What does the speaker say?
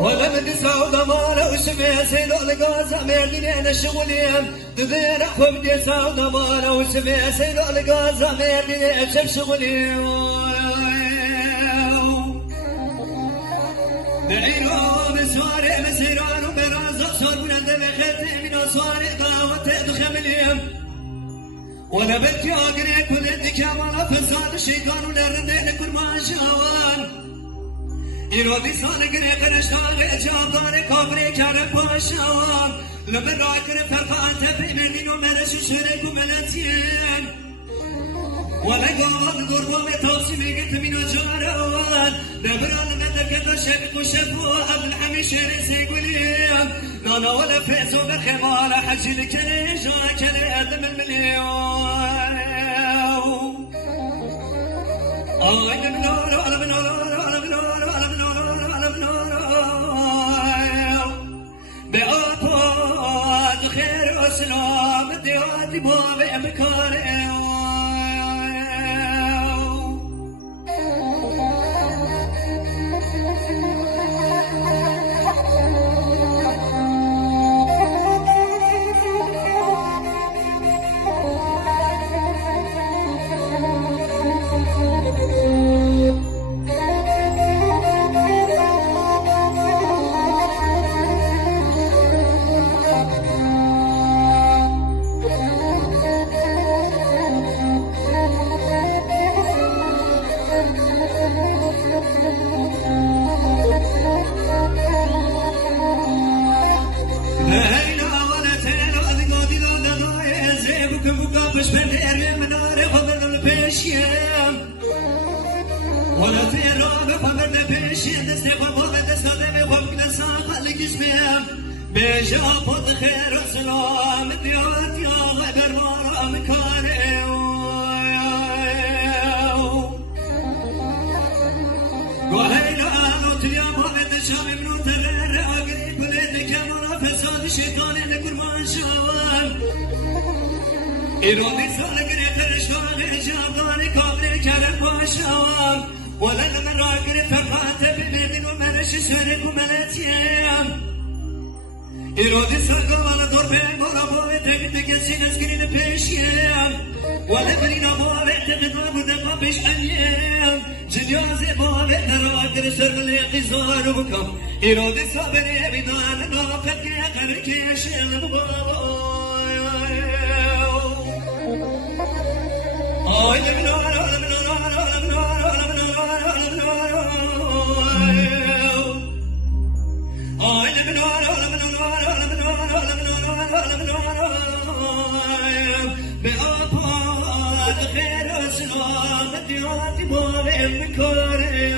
ولم تسعود مالا وسمع سيلو لقازة ميرديني أنا شغليم تذير أخوة بدي سعود مالا وسمع سيلو لقازة ميرديني أشب شغليم بعيرو بسواري مسيران وبرازة صار من الدم خيتي من أصواري طاوة دخمليم ولا بلكي أقريك ولدك يا مالا فساد الشيطان ولردين كل ما شاوان إيرودي صانق ريقنا اشتاغي أجابداني كابري كارك ومشاوان لمن راكر فرقات في مردين ومرش شريك وملتين ولا قوان قربومي توصيمي قلت من جاروان نبران من درقة شبك وشفو قبل حمي شيري سيقوليم نانا ولا فيسو بخمال حجي لكلي جاك لي أدم المليون آي نمنور على منور على منور على منور على منور بأطوات خير وسلام ديواتي بوابي بكاري ولا تيران فمن بيشي دستي قربان دستي وفقنا ساق لجسمي بيجا فض خير السلام ديوت يا غدر مرا مكاري وهيلا نوت اليوم هذا الشام منو ترر اقريب ليدك مرا فساد الشيطان لكل ما شاوان إيرودي سالك ريقر شوان جابداني كابري كارك وشاوان ولا لمن راقر فرقات بمردين ومرش سرق وملتيم إيرودي سالك وانا دور بين مرابوه تقدك سين اسكرين بيشيم ولا برين ابوه تقدام ودقا بيش أنيم جنيازي بوه تراقر سر اليقظان وكم إيرودي صابري بدان ناقك يقرك يشيل بوه آي لمنور بأطوال خير وسلام ديوتي بوالي مكاري